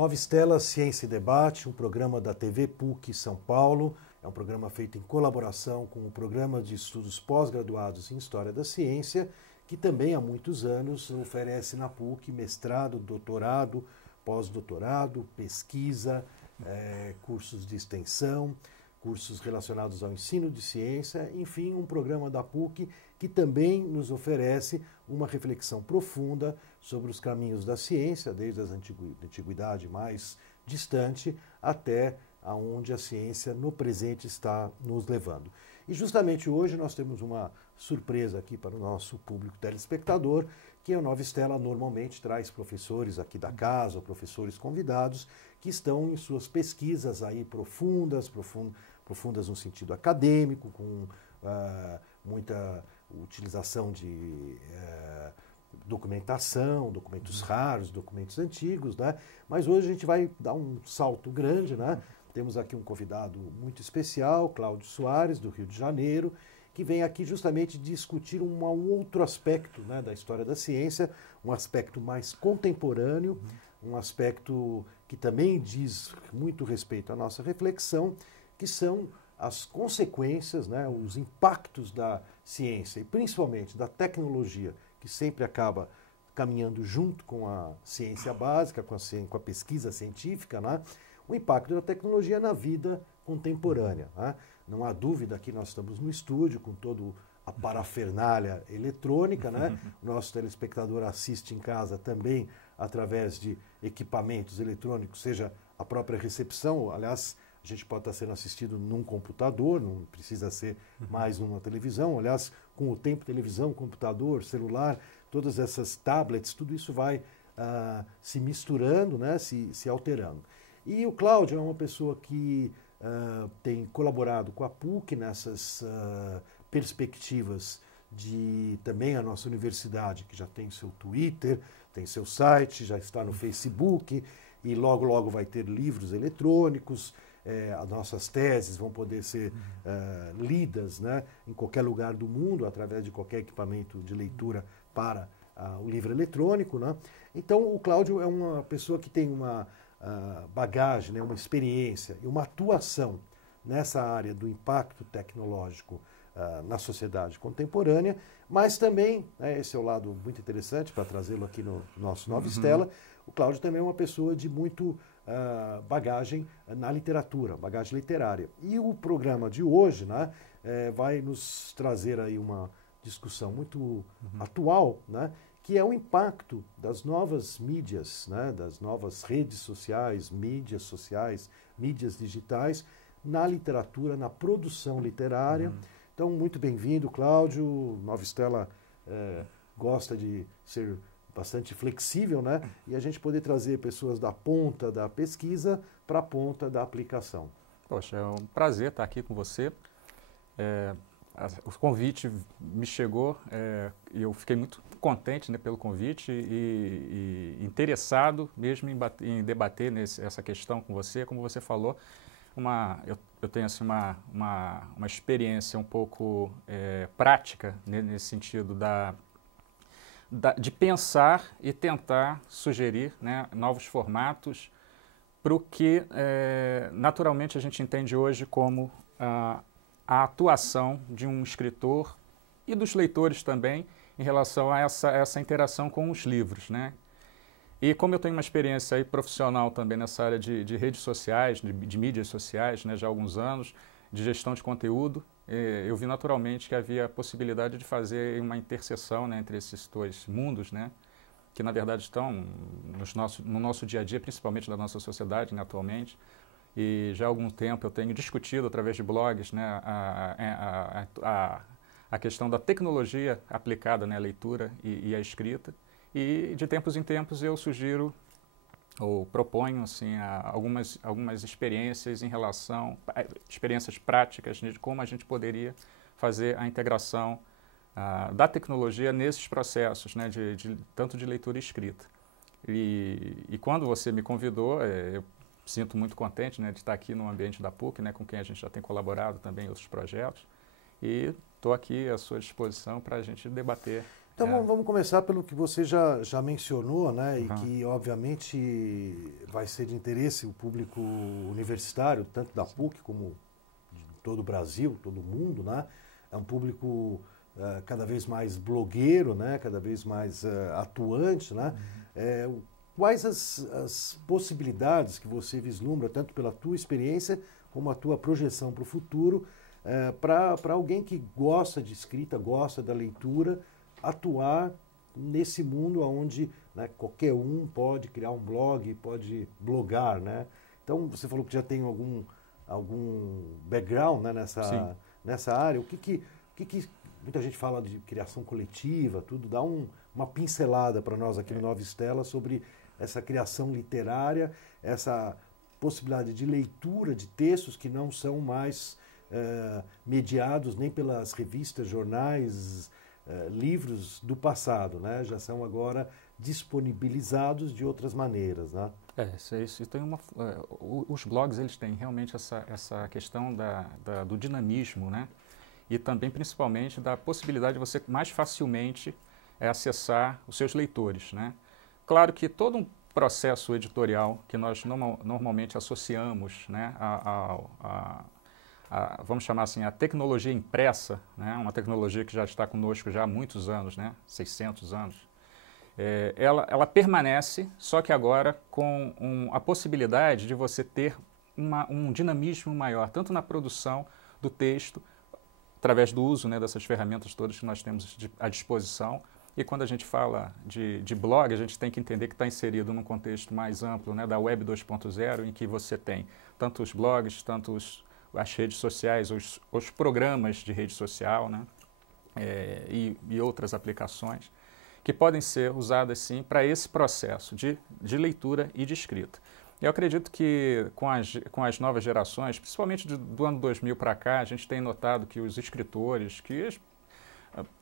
Nova Estela Ciência e Debate, um programa da TV PUC São Paulo. É um programa feito em colaboração com o Programa de Estudos Pós-Graduados em História da Ciência, que também há muitos anos oferece na PUC mestrado, doutorado, pós-doutorado, pesquisa, cursos de extensão, cursos relacionados ao ensino de ciência, enfim, um programa da PUC que também nos oferece uma reflexão profunda sobre os caminhos da ciência, desde a antiguidade mais distante até aonde a ciência no presente está nos levando. E justamente hoje nós temos uma surpresa aqui para o nosso público telespectador, que a Nova Estela normalmente traz professores aqui da casa, ou professores convidados, que estão em suas pesquisas aí profundas no sentido acadêmico, com muita utilização de documentação, documentos raros, documentos antigos, né? Mas hoje a gente vai dar um salto grande, né? Temos aqui um convidado muito especial, Cláudio Soares, do Rio de Janeiro, que vem aqui justamente discutir um outro aspecto, né, da história da ciência, um aspecto mais contemporâneo, um aspecto que também diz muito respeito à nossa reflexão, que são as consequências, né, os impactos da ciência e principalmente da tecnologia, que sempre acaba caminhando junto com a ciência básica, com a pesquisa científica, né, o impacto da tecnologia na vida contemporânea, né? Não há dúvida que nós estamos no estúdio com toda a parafernália eletrônica, né? O nosso telespectador assiste em casa também através de equipamentos eletrônicos, seja a própria recepção, aliás, a gente pode estar sendo assistido num computador, não precisa ser mais numa televisão, aliás, com o tempo, televisão, computador, celular, todas essas tablets, tudo isso vai se misturando, né? se alterando. E o Cláudio é uma pessoa que tem colaborado com a PUC nessas perspectivas de também a nossa universidade, que já tem seu Twitter, tem seu site, já está no Facebook e logo, logo vai ter livros eletrônicos. As nossas teses vão poder ser lidas, né, em qualquer lugar do mundo, através de qualquer equipamento de leitura para o livro eletrônico, né? Então, o Cláudio é uma pessoa que tem uma bagagem, né, uma experiência e uma atuação nessa área do impacto tecnológico na sociedade contemporânea, mas também, esse é o lado muito interessante para trazê-lo aqui no nosso Nova Estela, o Cláudio também é uma pessoa de muito bagagem na literatura, bagagem literária. E o programa de hoje, né, vai nos trazer aí uma discussão muito atual, né, que é o impacto das novas mídias, né, das novas redes sociais, mídias digitais, na literatura, na produção literária. Então, muito bem-vindo, Cláudio. Nova Estela gosta de ser bastante flexível, né, e a gente poder trazer pessoas da ponta da pesquisa para a ponta da aplicação. Poxa, é um prazer estar aqui com você. O convite me chegou e eu fiquei muito contente, né, pelo convite e interessado mesmo em debater essa questão com você. Como você falou, eu tenho assim, uma experiência um pouco prática, né, nesse sentido de pensar e tentar sugerir, né, novos formatos para o que naturalmente a gente entende hoje como a atuação de um escritor e dos leitores também em relação a essa interação com os livros, né? E como eu tenho uma experiência aí profissional também nessa área de redes sociais, de mídias sociais, né, já há alguns anos, de gestão de conteúdo, eu vi naturalmente que havia a possibilidade de fazer uma interseção, né, entre esses dois mundos, né, que na verdade estão no nosso dia a dia, principalmente da nossa sociedade, né, atualmente. E já há algum tempo eu tenho discutido através de blogs, né, a questão da tecnologia aplicada, né, à leitura e à escrita. E de tempos em tempos eu sugiro ou proponho assim, algumas experiências em relação, experiências práticas, né, de como a gente poderia fazer a integração da tecnologia nesses processos, né, tanto de leitura e escrita. E quando você me convidou, eu sinto muito contente, né, de estar aqui no ambiente da PUC, né, com quem a gente já tem colaborado também em outros projetos, e estou aqui à sua disposição para a gente debater Então vamos começar pelo que você já mencionou, né? E Uhum. que obviamente vai ser de interesse o público universitário, tanto da PUC como de todo o Brasil, todo o mundo, né? É um público cada vez mais blogueiro, né? Cada vez mais atuante, né? Quais as possibilidades que você vislumbra, tanto pela tua experiência como a tua projeção para o futuro, para alguém que gosta de escrita, gosta da leitura, atuar nesse mundo onde, né, qualquer um pode criar um blog, pode blogar, né? Então, você falou que já tem algum background, né, nessa área. O que muita gente fala de criação coletiva, tudo, dá uma pincelada para nós aqui no Nova Estela sobre essa criação literária, essa possibilidade de leitura de textos que não são mais mediados nem pelas revistas, jornais, livros do passado, né? Já são agora disponibilizados de outras maneiras, né? Isso tem os blogs, eles têm realmente essa questão do dinamismo, né? E também, principalmente, da possibilidade de você mais facilmente acessar os seus leitores, né? Claro que todo um processo editorial que nós normalmente associamos, né, vamos chamar assim, a tecnologia impressa, né, uma tecnologia que já está conosco já há muitos anos, né, 600 anos, ela permanece, só que agora com a possibilidade de você ter um dinamismo maior, tanto na produção do texto, através do uso, né, dessas ferramentas todas que nós temos à disposição. E quando a gente fala de blog, a gente tem que entender que está inserido num contexto mais amplo, né, da Web 2.0, em que você tem tanto os blogs, tanto as redes sociais, os programas de rede social, né, e outras aplicações, que podem ser usadas, sim, para esse processo de leitura e de escrita. Eu acredito que com as novas gerações, principalmente do ano 2000 para cá, a gente tem notado que os escritores, que os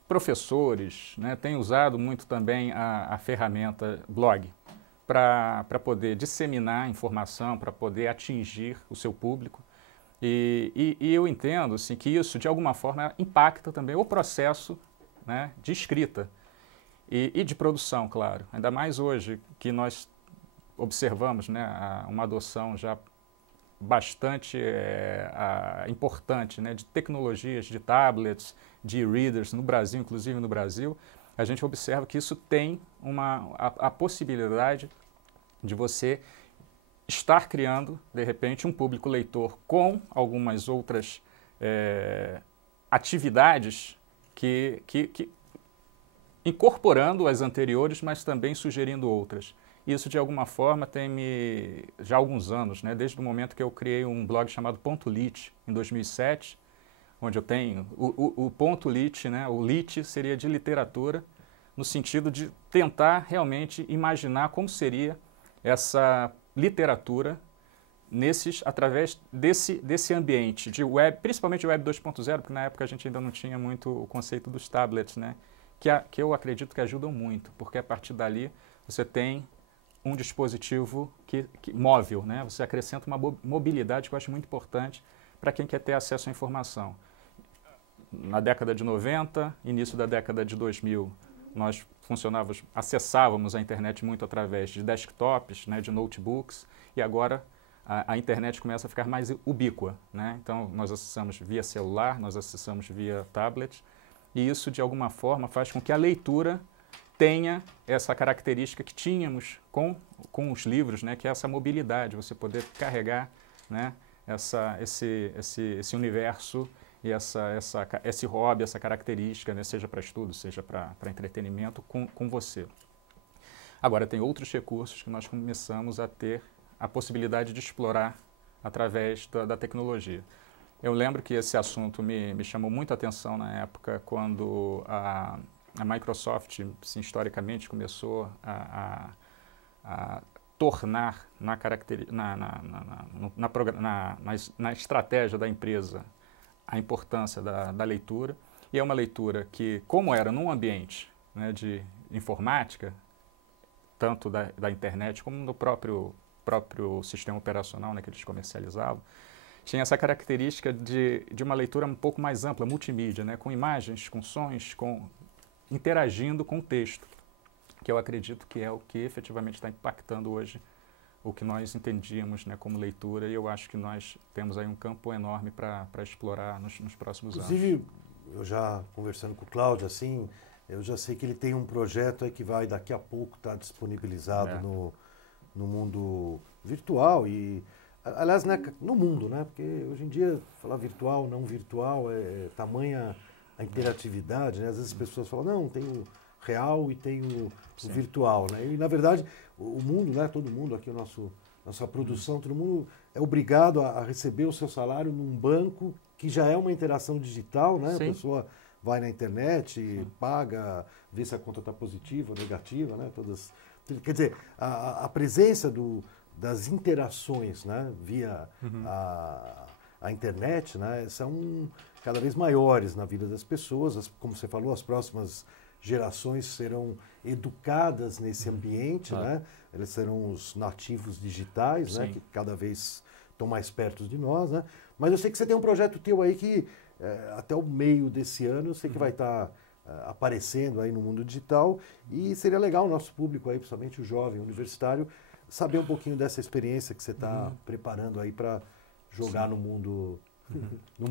professores, né, têm usado muito também a ferramenta blog para poder disseminar informação, para poder atingir o seu público. E eu entendo assim, que isso, de alguma forma, impacta também o processo, né, de escrita e de produção, claro. Ainda mais hoje que nós observamos, né, uma adoção já bastante importante, né, de tecnologias, de tablets, de e-readers no Brasil, inclusive no Brasil. A gente observa que isso tem a possibilidade de você estar criando, de repente, um público leitor com algumas outras atividades que incorporando as anteriores, mas também sugerindo outras. Isso, de alguma forma, já há alguns anos, né, desde o momento que eu criei um blog chamado Ponto Lit, em 2007, onde eu tenho o Ponto Lit, né, o Lit seria de literatura, no sentido de tentar realmente imaginar como seria essa literatura através desse ambiente de web, principalmente web 2.0, porque na época a gente ainda não tinha muito o conceito dos tablets, né, que eu acredito que ajudam muito, porque a partir dali você tem um dispositivo móvel, né? Você acrescenta uma mobilidade que eu acho muito importante para quem quer ter acesso à informação. Na década de 90, início da década de 2000, nós acessávamos a internet muito através de desktops, né, de notebooks, e agora a internet começa a ficar mais ubíqua, né? Então, nós acessamos via celular, nós acessamos via tablet, e isso, de alguma forma, faz com que a leitura tenha essa característica que tínhamos com os livros, né, que é essa mobilidade, você poder carregar, né, esse universo e esse hobby, essa característica, né, seja para estudo, seja para entretenimento, com você. Agora, tem outros recursos que nós começamos a ter a possibilidade de explorar através da tecnologia. Eu lembro que esse assunto me chamou muito a atenção na época quando a Microsoft, assim, historicamente, começou a tornar na estratégia da empresa a importância da leitura. E é uma leitura que, como era num ambiente, né, de informática, tanto da internet como no próprio sistema operacional, né, que eles comercializavam, tinha essa característica de uma leitura um pouco mais ampla, multimídia, né, com imagens, com sons, com interagindo com o texto, que eu acredito que é o que efetivamente está impactando hoje o que nós entendíamos, né, como leitura, e eu acho que nós temos aí um campo enorme para explorar nos próximos anos. Inclusive, eu já conversando com o Cláudio, assim, eu já sei que ele tem um projeto aí que vai daqui a pouco estar disponibilizado no mundo virtual e, aliás, né, no mundo, né? Porque hoje em dia falar virtual, não virtual, é tamanha a interatividade, né? Às vezes as pessoas falam, não, tem o real e tem o virtual, né? E na verdade o mundo, né? Todo mundo aqui, nossa produção, todo mundo é obrigado a receber o seu salário num banco que já é uma interação digital, né? Sim. A pessoa vai na internet, paga, vê se a conta está positiva ou negativa, né? Todas, quer dizer, a presença das interações, né? Via a internet, né? São cada vez maiores na vida das pessoas. Como você falou, as próximas gerações serão educadas nesse ambiente, né? Eles serão os nativos digitais, né? Que cada vez estão mais perto de nós, né? Mas eu sei que você tem um projeto teu aí que até o meio desse ano eu sei que vai estar aparecendo aí no mundo digital e seria legal o nosso público aí, principalmente o jovem universitário, saber um pouquinho dessa experiência que você está preparando aí para jogar no mundo. No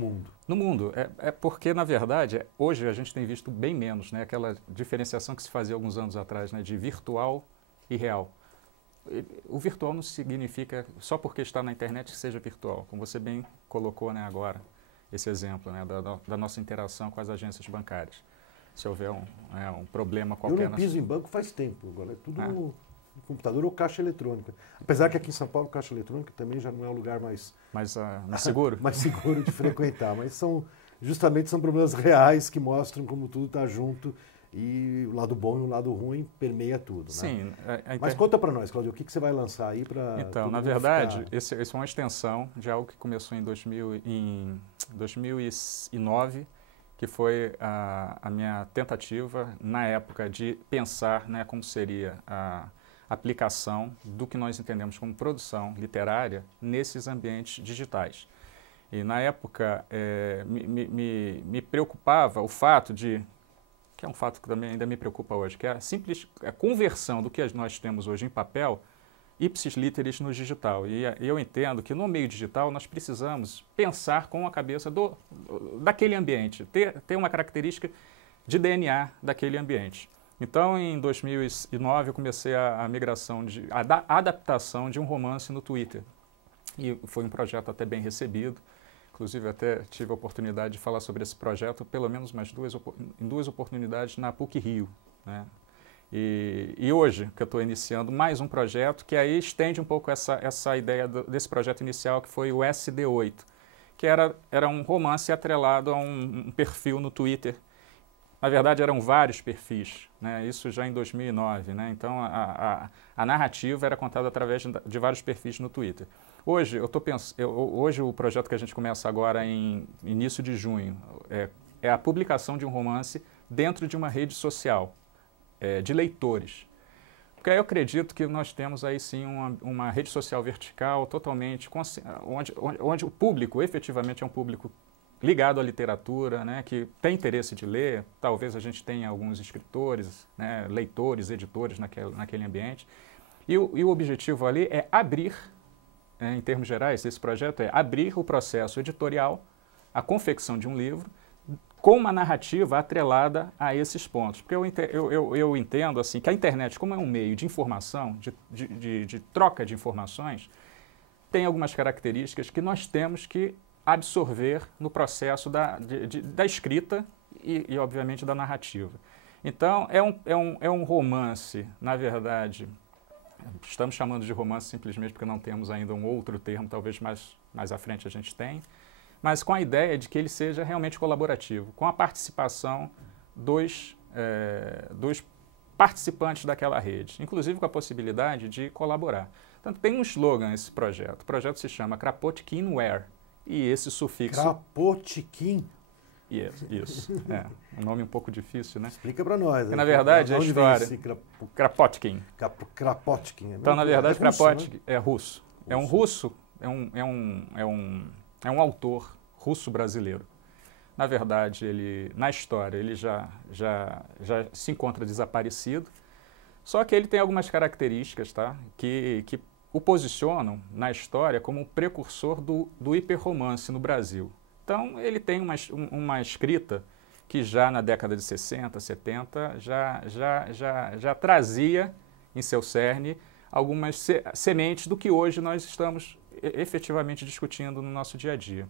mundo. É porque, na verdade, hoje a gente tem visto bem menos, né, aquela diferenciação que se fazia alguns anos atrás, né, de virtual e real. O virtual não significa só porque está na internet que seja virtual, como você bem colocou, né, agora, esse exemplo, né, da nossa interação com as agências bancárias. Se houver um problema qualquer... Eu não piso em banco faz tempo, agora é tudo no computador ou caixa eletrônica. Apesar que aqui em São Paulo, caixa eletrônica também já não é o lugar mais seguro? mais seguro de frequentar, mas justamente são problemas reais que mostram como tudo está junto e o lado bom e o lado ruim permeia tudo. Sim. Né? Mas conta para nós, Cláudio, o que você vai lançar aí para... Então, na verdade, esse é uma extensão de algo que começou em 2009, que foi a minha tentativa, na época, de pensar, né, como seria a aplicação do que nós entendemos como produção literária nesses ambientes digitais. E, na época, me preocupava o fato que é um fato que também ainda me preocupa hoje, que é a simples conversão do que nós temos hoje em papel, ipsis literis no digital. E eu entendo que no meio digital nós precisamos pensar com a cabeça daquele ambiente, ter uma característica de DNA daquele ambiente. Então, em 2009, eu comecei a migração, a adaptação de um romance no Twitter. E foi um projeto até bem recebido. Inclusive, até tive a oportunidade de falar sobre esse projeto, pelo menos em duas oportunidades na PUC-Rio, né? E hoje, que eu estou iniciando mais um projeto que aí estende um pouco essa ideia desse projeto inicial, que foi o SD8, que era um romance atrelado a um perfil no Twitter. Na verdade, eram vários perfis, né? Isso já em 2009. Né? Então, a narrativa era contada através de vários perfis no Twitter. Hoje, hoje o projeto que a gente começa agora em início de junho é a publicação de um romance dentro de uma rede social de leitores. Porque aí eu acredito que nós temos aí sim uma rede social vertical totalmente, onde o público efetivamente é um público ligado à literatura, né, que tem interesse de ler. Talvez a gente tenha alguns escritores, né, leitores, editores naquele ambiente. E o objetivo ali é abrir, em termos gerais, esse projeto é abrir o processo editorial, a confecção de um livro, com uma narrativa atrelada a esses pontos. Porque eu entendo assim, que a internet, como é um meio de informação, de troca de informações, tem algumas características que nós temos que absorver no processo da escrita e, obviamente, da narrativa. Então, é um romance, na verdade, estamos chamando de romance simplesmente porque não temos ainda um outro termo, talvez mais à frente a gente tenha, mas com a ideia de que ele seja realmente colaborativo, com a participação dos participantes daquela rede, inclusive com a possibilidade de colaborar. Portanto, tem um slogan esse projeto. O projeto se chama Kropotkinware. E esse sufixo... Kropotkin? Isso. Um nome um pouco difícil, né? Explica para nós. Porque, na verdade, a história... Kropotkin. Kropotkin. Então, na verdade, Kropotkin, né? é russo. É um autor russo-brasileiro. na verdade, ele, na história, ele já se encontra desaparecido, só que ele tem algumas características, tá, que o posicionam na história como um precursor do hiperromance no Brasil. Então, ele tem uma escrita que já na década de 60, 70, já trazia em seu cerne algumas sementes do que hoje nós estamos efetivamente discutindo no nosso dia a dia.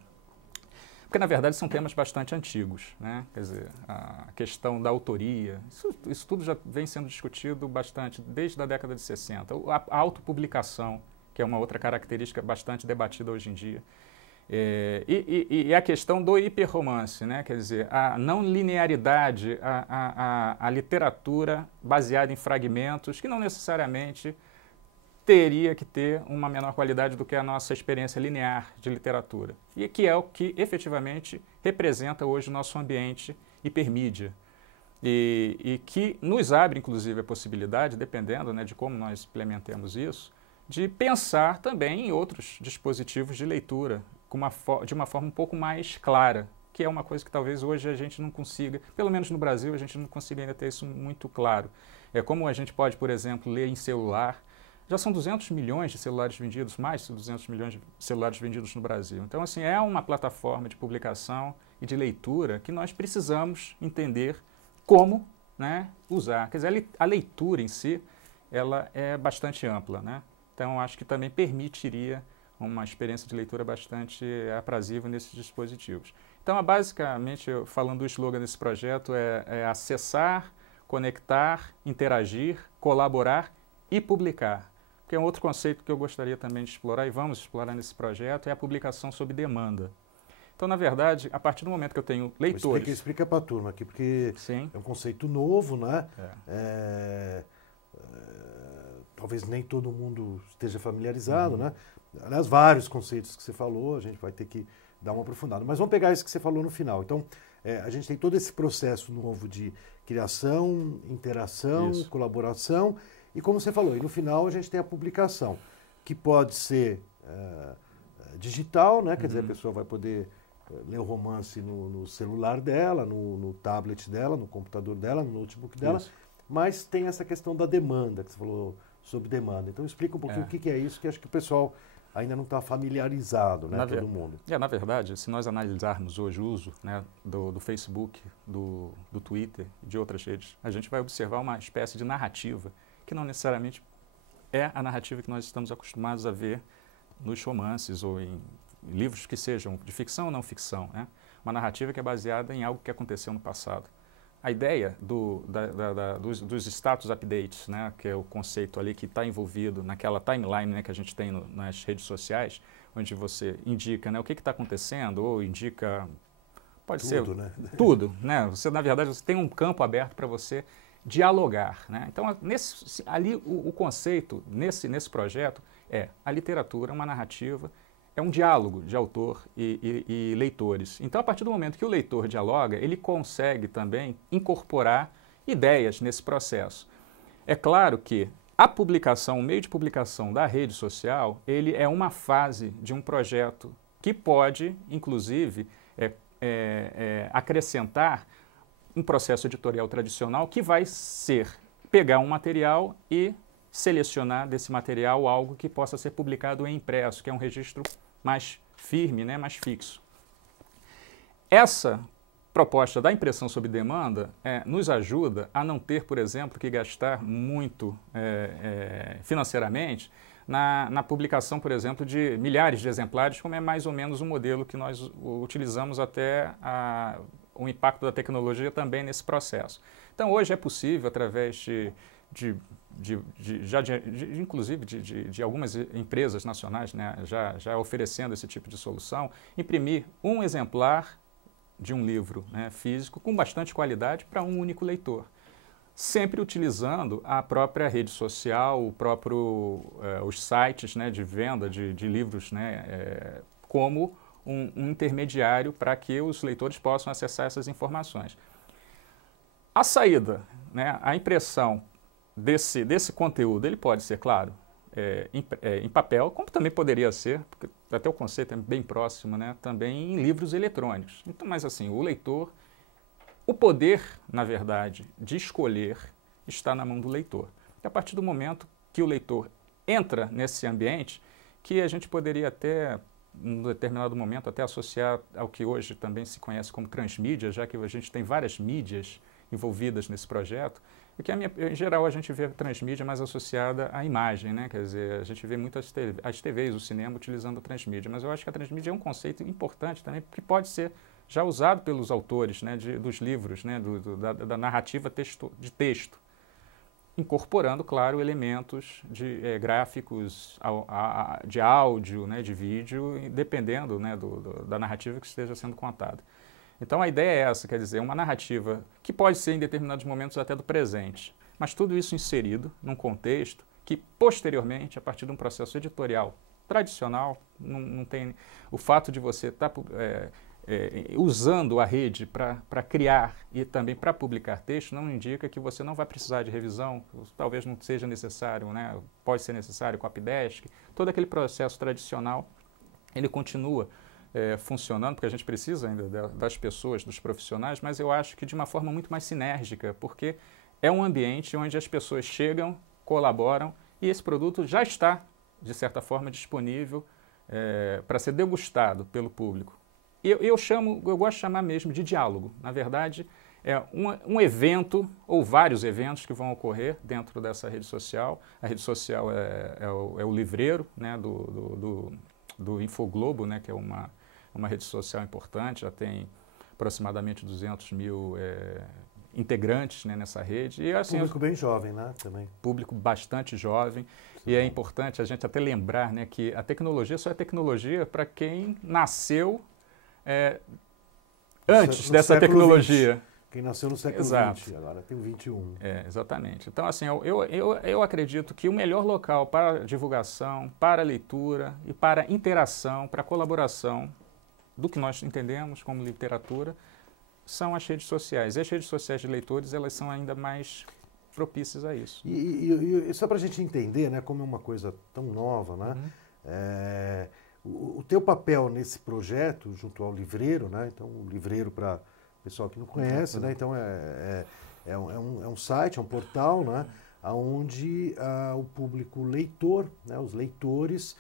Porque, na verdade, são temas bastante antigos, né? Quer dizer, a questão da autoria, isso tudo já vem sendo discutido bastante desde a década de 60. A autopublicação, que é uma outra característica bastante debatida hoje em dia. E a questão do hiperromance, né? Quer dizer, a não linearidade, a literatura baseada em fragmentos, que não necessariamente teria que ter uma menor qualidade do que a nossa experiência linear de literatura. E que é o que efetivamente representa hoje o nosso ambiente hipermídia. E que nos abre, inclusive, a possibilidade, dependendo, né, de como nós implementemos isso, de pensar também em outros dispositivos de leitura de uma forma um pouco mais clara, que é uma coisa que talvez hoje a gente não consiga, pelo menos no Brasil, a gente não consiga ainda ter isso muito claro. É como a gente pode, por exemplo, ler em celular. Já são 200 milhões de celulares vendidos, mais de 200 milhões de celulares vendidos no Brasil. Então, assim, é uma plataforma de publicação e de leitura que nós precisamos entender como, né, usar. Quer dizer, a leitura em si, ela é bastante ampla, né? Então, acho que também permitiria uma experiência de leitura bastante aprazível nesses dispositivos. Então, basicamente, falando do slogan desse projeto, é acessar, conectar, interagir, colaborar e publicar. Que é um outro conceito que eu gostaria também de explorar, e vamos explorar nesse projeto, é a publicação sob demanda. Então, na verdade, a partir do momento que eu tenho leitores... Explica para a turma aqui, porque Sim. É um conceito novo, né? Talvez nem todo mundo esteja familiarizado, né? Aliás, vários conceitos que você falou, a gente vai ter que dar uma aprofundada. Mas vamos pegar esse que você falou no final. Então, a gente tem todo esse processo novo de criação, interação, colaboração... E como você falou, e no final a gente tem a publicação, que pode ser digital, né? Quer dizer, a pessoa vai poder ler o romance no celular dela, no tablet dela, no computador dela, no notebook dela, mas tem essa questão da demanda, que você falou sobre demanda. Então explica um pouquinho o que é isso, que acho que o pessoal ainda não está familiarizado, né, todo mundo. Na verdade, se nós analisarmos hoje o uso, né, do Facebook, do Twitter e de outras redes, a gente vai observar uma espécie de narrativa que não necessariamente é a narrativa que nós estamos acostumados a ver nos romances ou em livros que sejam de ficção ou não ficção, né? Uma narrativa que é baseada em algo que aconteceu no passado. A ideia dos status updates, né, que é o conceito ali que está envolvido naquela timeline, né, que a gente tem nas redes sociais, onde você indica, né, o que está acontecendo ou indica... Pode tudo, ser né? Tudo, né? Você, na verdade, você tem um campo aberto para você dialogar, né? Então, ali o conceito, nesse projeto, é a literatura, uma narrativa, é um diálogo de autor e leitores. Então, a partir do momento que o leitor dialoga, ele consegue também incorporar ideias nesse processo. É claro que a publicação, o meio de publicação da rede social, ele é uma fase de um projeto que pode, inclusive, acrescentar um processo editorial tradicional que vai ser pegar um material e selecionar desse material algo que possa ser publicado em impresso, que é um registro mais firme, né, mais fixo. Essa proposta da impressão sob demanda nos ajuda a não ter, por exemplo, que gastar muito financeiramente na publicação, por exemplo, de milhares de exemplares, como é mais ou menos o modelo que nós utilizamos até o impacto da tecnologia também nesse processo. Então, hoje é possível, através inclusive de algumas empresas nacionais, né, já oferecendo esse tipo de solução, imprimir um exemplar de um livro, né, físico com bastante qualidade para um único leitor, sempre utilizando a própria rede social, os sites, né, de venda de livros, né, como um intermediário para que os leitores possam acessar essas informações. A saída, né, a impressão desse conteúdo, ele pode ser, claro, em papel, como também poderia ser, porque até o conceito é bem próximo, né, também em livros eletrônicos. Então, mas assim, o leitor, o poder, na verdade, de escolher está na mão do leitor. E a partir do momento que o leitor entra nesse ambiente, que a gente poderia até, em um determinado momento, até associar ao que hoje também se conhece como transmídia, já que a gente tem várias mídias envolvidas nesse projeto, e que em geral a gente vê a transmídia mais associada à imagem, né? Quer dizer, a gente vê muito as TVs, o cinema utilizando a transmídia, mas eu acho que a transmídia é um conceito importante também, que pode ser já usado pelos autores, né, dos livros, né, da narrativa de texto, incorporando, claro, elementos gráficos, de áudio, né, de vídeo, dependendo, né, da narrativa que esteja sendo contada. Então a ideia é essa, quer dizer, uma narrativa que pode ser em determinados momentos até do presente, mas tudo isso inserido num contexto que posteriormente, a partir de um processo editorial tradicional, não tem o fato de você estar usando a rede para criar e também para publicar texto não indica que você não vai precisar de revisão, talvez não seja necessário, né? Pode ser necessário copydesk, todo aquele processo tradicional, ele continua funcionando, porque a gente precisa ainda das pessoas, dos profissionais, mas eu acho que de uma forma muito mais sinérgica, porque é um ambiente onde as pessoas chegam, colaboram e esse produto já está, de certa forma, disponível para ser degustado pelo público. Eu gosto de chamar mesmo de diálogo. Na verdade, é um evento ou vários eventos que vão ocorrer dentro dessa rede social. A rede social é o livreiro, né, do Infoglobo, né, que é uma rede social importante, já tem aproximadamente 200 mil integrantes, né, nessa rede. E, assim, público bem jovem, né, também. Público bastante jovem. E é importante a gente até lembrar, né, que a tecnologia só é tecnologia para quem nasceu antes dessa tecnologia. 20. Quem nasceu no século XX, agora tem o 21. Exatamente. Então, assim, eu acredito que o melhor local para divulgação, para leitura e para interação, para colaboração do que nós entendemos como literatura, são as redes sociais. E as redes sociais de leitores, elas são ainda mais propícias a isso. E só para a gente entender, né, como é uma coisa tão nova, né? O teu papel nesse projeto, junto ao livreiro, né? Então, o livreiro, para o pessoal que não conhece, né? Então, é um site, é um portal, né? Onde o público leitor, né? Os leitores,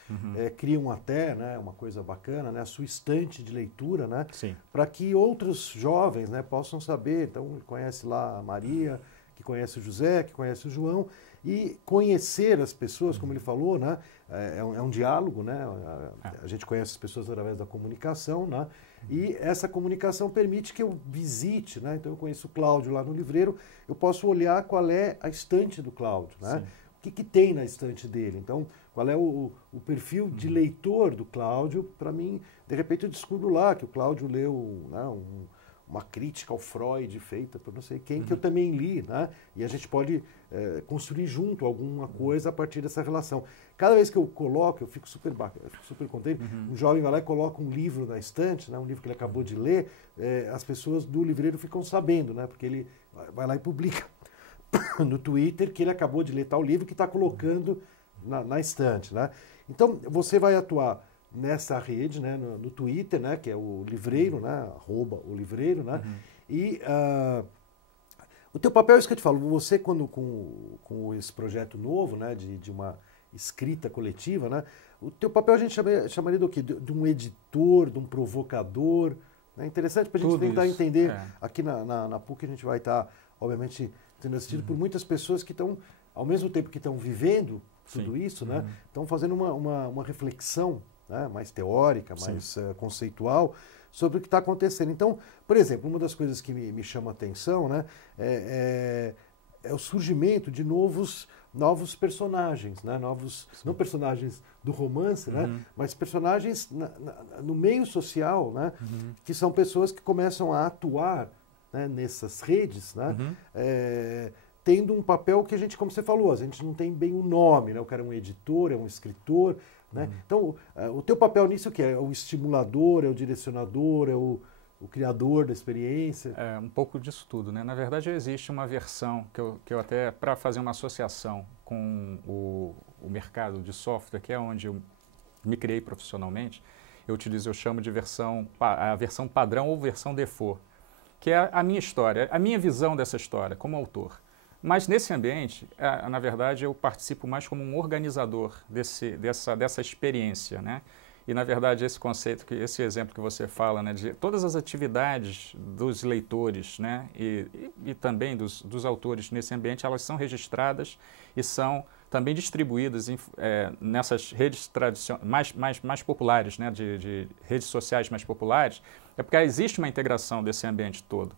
criam até, né? Uma coisa bacana, né? A sua estante de leitura, né? Para que outros jovens, né? Possam saber. Então, conhece lá a Maria, que conhece o José, que conhece o João, e conhecer as pessoas, como ele falou, né? É um diálogo, né? A gente conhece as pessoas através da comunicação, né? E essa comunicação permite que eu visite, né? Então eu conheço o Cláudio lá no livreiro, eu posso olhar qual é a estante do Cláudio, né? O que tem na estante dele. Então, qual é o perfil de leitor do Cláudio. Para mim, de repente eu descubro lá que o Cláudio leu, né, uma crítica ao Freud feita por não sei quem, que eu também li, né? E a gente pode construir junto alguma coisa a partir dessa relação. Cada vez que eu coloco, eu fico super contente, um jovem vai lá e coloca um livro na estante, né, um livro que ele acabou de ler, as pessoas do livreiro ficam sabendo, né? Porque ele vai lá e publica no Twitter que ele acabou de ler tal livro que está colocando na estante, né? Então, você vai atuar nessa rede, né, no Twitter, né, que é o livreiro, né, @o_livreiro, né, e o teu papel, é isso que eu te falo, você quando com esse projeto novo, né, de uma escrita coletiva, né, o teu papel a gente chamaria do quê? De um editor, de um provocador, né? Interessante para a gente tentar entender, aqui na PUC a gente vai estar, obviamente, sendo assistido por muitas pessoas que estão, ao mesmo tempo que estão vivendo tudo isso, né, estão fazendo uma reflexão, né, mais teórica, mais conceitual, sobre o que está acontecendo. Então, por exemplo, uma das coisas que me chama a atenção, né, é o surgimento de novos personagens, né, não personagens do romance, né, mas personagens no meio social, né, que são pessoas que começam a atuar, né, nessas redes, né, tendo um papel que a gente, como você falou, a gente não tem bem o nome, né, o cara é um editor, é um escritor, né? Então, o teu papel nisso que é o estimulador, é o direcionador, é o criador da experiência? É um pouco disso tudo, né? Na verdade, existe uma versão que eu até, para fazer uma associação com o mercado de software, que é onde eu me criei profissionalmente, eu chamo de a versão padrão ou versão default, que é a minha história, a minha visão dessa história como autor. Mas nesse ambiente, na verdade, eu participo mais como um organizador dessa experiência, né? E, na verdade, esse conceito, esse exemplo que você fala, né, de todas as atividades dos leitores, né, e também dos autores nesse ambiente, elas são registradas e são também distribuídas nessas redes mais populares, né, de redes sociais mais populares, é porque existe uma integração desse ambiente todo.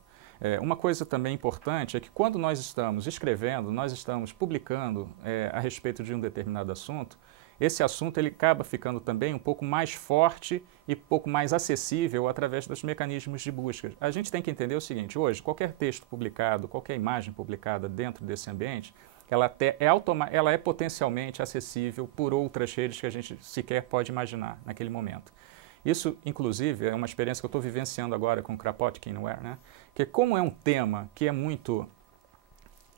Uma coisa também importante é que quando nós estamos escrevendo, nós estamos publicando a respeito de um determinado assunto, esse assunto ele acaba ficando também um pouco mais forte e um pouco mais acessível através dos mecanismos de busca. A gente tem que entender o seguinte, hoje, qualquer texto publicado, qualquer imagem publicada dentro desse ambiente, ela é potencialmente acessível por outras redes que a gente sequer pode imaginar naquele momento. Isso, inclusive, é uma experiência que eu estou vivenciando agora com o Kropotkinware, né? Que como é um tema que é muito,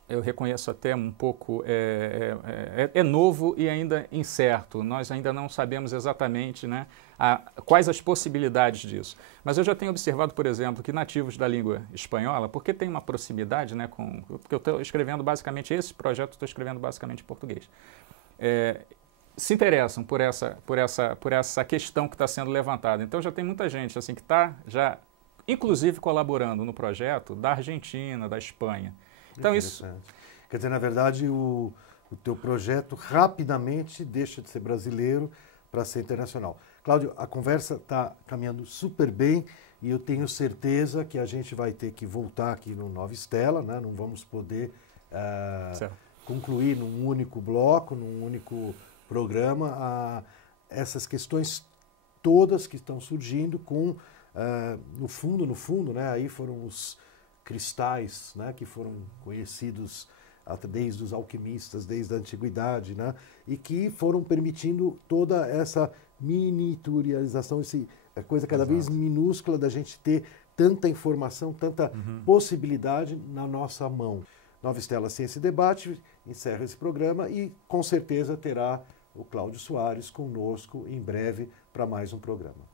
eu reconheço até um pouco, é novo e ainda incerto. Nós ainda não sabemos exatamente, né, quais as possibilidades disso. Mas eu já tenho observado, por exemplo, que nativos da língua espanhola, porque tem uma proximidade, né, porque eu estou escrevendo basicamente, esse projeto estou escrevendo basicamente em português, se interessam por essa questão que está sendo levantada. Então já tem muita gente assim, que está já, inclusive, colaborando no projeto da Argentina, da Espanha. Então isso... Quer dizer, na verdade, o teu projeto rapidamente deixa de ser brasileiro para ser internacional. Cláudio, a conversa está caminhando super bem e eu tenho certeza que a gente vai ter que voltar aqui no Nova Stella, né? Não vamos poder concluir num único bloco, num único programa, essas questões todas que estão surgindo com, no fundo, né? Aí foram os cristais, né, que foram conhecidos desde os alquimistas, desde a antiguidade, né, e que foram permitindo toda essa miniaturização, essa coisa cada vez minúscula da gente ter tanta informação, tanta possibilidade na nossa mão. Nova Stella Ciência e Debate encerra esse programa e com certeza terá o Cláudio Soares conosco em breve para mais um programa.